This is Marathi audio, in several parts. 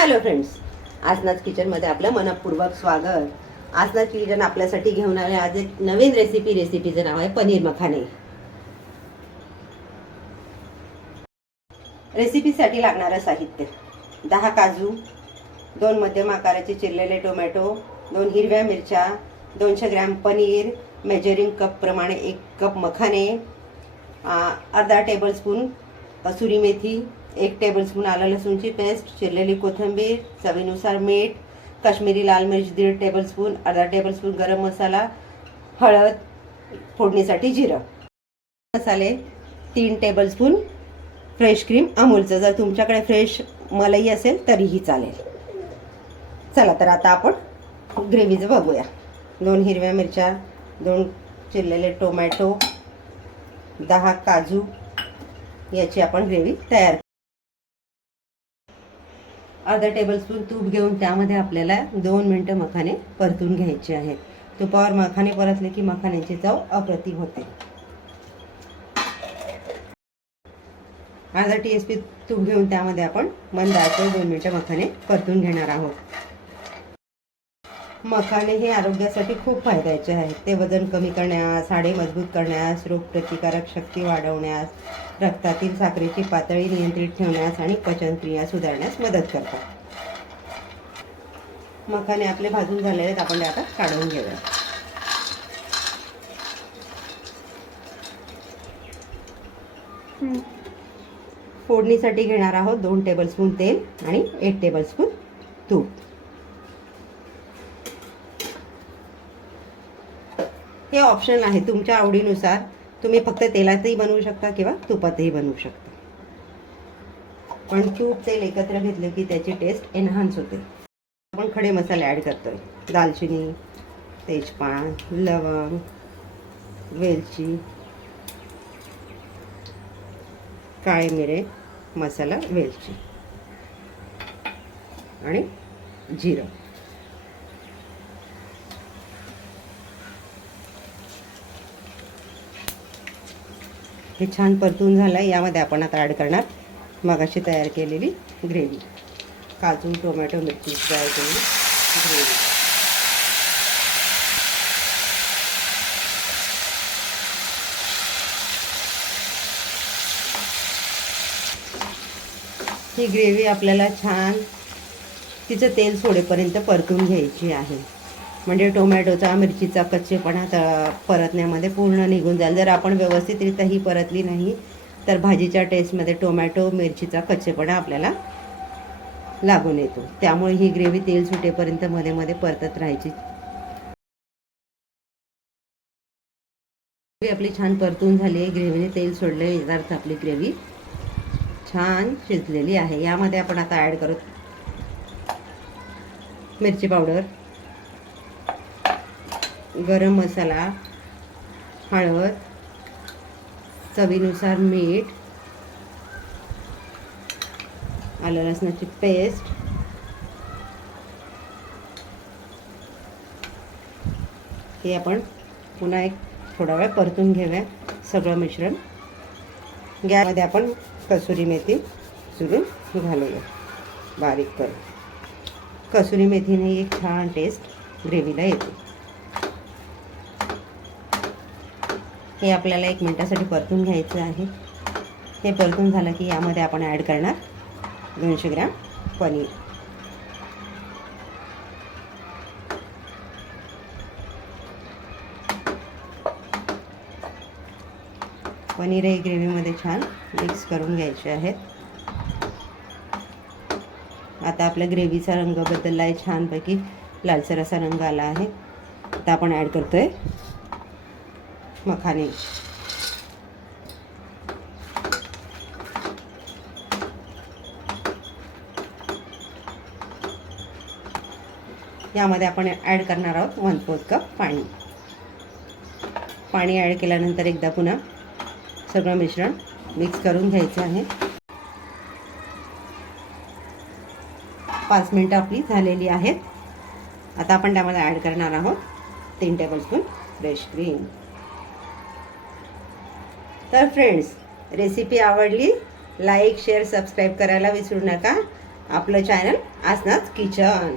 हॅलो फ्रेंड्स आसनाथ किचनमध्ये आपलं मनपूर्वक स्वागत. आसनाथ किचन आपल्यासाठी घेऊन आले आज एक नवीन रेसिपी रेसिपीचं नाव आहे पनीर मखाने. रेसिपीसाठी लागणारं साहित्य. दहा काजू दोन मध्यम आकाराचे चिरलेले टोमॅटो दोन हिरव्या मिरच्या दोनशे ग्रॅम पनीर मेजरिंग कप प्रमाणे एक कप मखाने अर्धा टेबलस्पून कसुरी मेथी एक टेबलस्पून आलं लसूणची पेस्ट चिरलेली कोथिंबीर चवीनुसार मीठ काश्मीरी लाल मिरच दीड टेबलस्पून अर्धा टेबलस्पून गरम मसाला हळद फोडणीसाठी जिरं. मसाले तीन टेबलस्पून फ्रेश क्रीम अमूलचं. जर तुमच्याकडे फ्रेश मलाई असेल तरीही चालेल. चला तर आता आपण ग्रेव्हीचं बघूया. दोन हिरव्या मिरच्या दोन चिरलेले टोमॅटो दहा काजू याची आपण ग्रेव्ही तयार अर्धा टेबलस्पून तूप घेऊन त्यामध्ये आपल्याला दोन मिनटं मखाने परतून घ्यायचे आहेत. तुपावर मखाने परतले की मखाण्याची चव अप्रतिम होते. अर्धा टी एस पी तूप घेऊन त्यामध्ये आपण मंदाचे दोन मिनटं मखाने परतून घेणार आहोत. मखाने हे आरोग्यासाठी खूप फायद्याचे आहेत. ते वजन कमी करण्यास हाडे मजबूत करण्यास रोगप्रतिकारक शक्ती वाढवण्यास रक्तातील साखरेची पातळी नियंत्रित ठेवण्यास आणि पचनक्रिया सुधारण्यास मदत करतात. मखाने आपले भाजून झालेले आहेत. आपण ते आता काढून घेऊया. फोडणीसाठी घेणार आहोत दोन टेबलस्पून तेल आणि एक टेबलस्पून तूप. हे ऑप्शन आहे तुमच्या आवडीनुसार. तुम्ही फक्त तेलातही बनवू शकता किंवा तुपातही बनवू शकता. पण तूप तेल एकत्र घेतलं की त्याची टेस्ट एनहान्स होते. आपण खडे मसाले ॲड करतोय. दालचिनी तेजपान लवंग वेलची काळे मिरे मसाला वेलची आणि जिरं. हे छान परतून झालं आहे यामध्ये आपण आता ॲड करणार मगाशी तयार केलेली ग्रेव्ही काजू टोमॅटो मिरची फ्राय केलेली ग्रेव्ही ही ग्रेव्ही आपल्याला छान तिचं तेल सोडेपर्यंत परतून घ्यायची आहे. म्हणजे टोमॅटोचा मिरचीचा कच्चेपणा त परतण्यामध्ये पूर्ण निघून जाईल. जर आपण व्यवस्थितरित्या ही परतली नाही तर भाजीच्या टेस्टमध्ये टोमॅटो मिरचीचा कच्चेपणा आपल्याला लागून येतो. त्यामुळे ही ग्रेव्ही तेल सुटेपर्यंत मध्ये मध्ये परतत राहायची. आपली छान परतून झाली आहे. ग्रेव्हीने तेल सोडले याचा आपली ग्रेव्ही छान शिजलेली आहे. यामध्ये आपण आता ॲड करत मिरची पावडर. गरम मसाला हळद चवीनुसार मीठ आलं लसणाची पेस्ट हे आपण पुन्हा एक थोडा वेळ परतून घेऊया. सगळं मिश्रण गॅसमध्ये आपण कसुरी मेथी चुरून घालूया. बारीक करून. कसुरी मेथीने एक छान टेस्ट ग्रेव्हीला येते. हे आपल्याला एक मिनटासाठी परतून घ्यायचं आहे. हे परतून झालं की यामध्ये आपण ॲड करणार दोनशे ग्रॅम पनीर. पनीर हे ग्रेव्हीमध्ये छान मिक्स करून घ्यायचे आहेत. आता आपल्या ग्रेव्हीचा रंग बदलला आहे छानपैकी लालसर असा रंग आला आहे. आता आपण ॲड करतो आहे मखाने. यामध्ये आपण ॲड करणार आहोत वन फोर्थ कप पाणी. पाणी ॲड केल्यानंतर एकदा पुन्हा सगळं मिश्रण मिक्स करून घ्यायचं आहे. पाच मिनटं आपली झालेली आहेत. आता आपण त्यामध्ये ॲड करणार आहोत तीन टेबलस्पून फ्रेश क्रीम तर फ्रेंड्स रेसिपी आवडली लाईक शेअर सबस्क्राईब करायला विसरू नका. आपलं चॅनल आसनाच किचन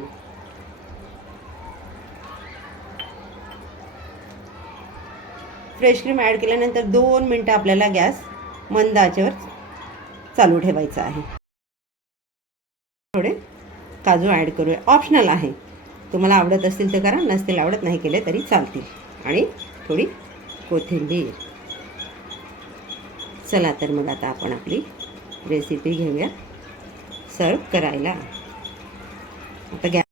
फ्रेश क्रीम ॲड केल्यानंतर दोन मिनटं आपल्याला गॅस मंद आचेवर चालू ठेवायचा आहे. थोडे काजू ॲड करूया. ऑप्शनल आहे. तुम्हाला आवडत असतील तर करा नसतील आवडत नाही केले तरी चालतील. आणि थोडी कोथिंबीर. चला तर मग आता आपण आपली रेसिपी घेऊया. सर्व करायला. आता गॅस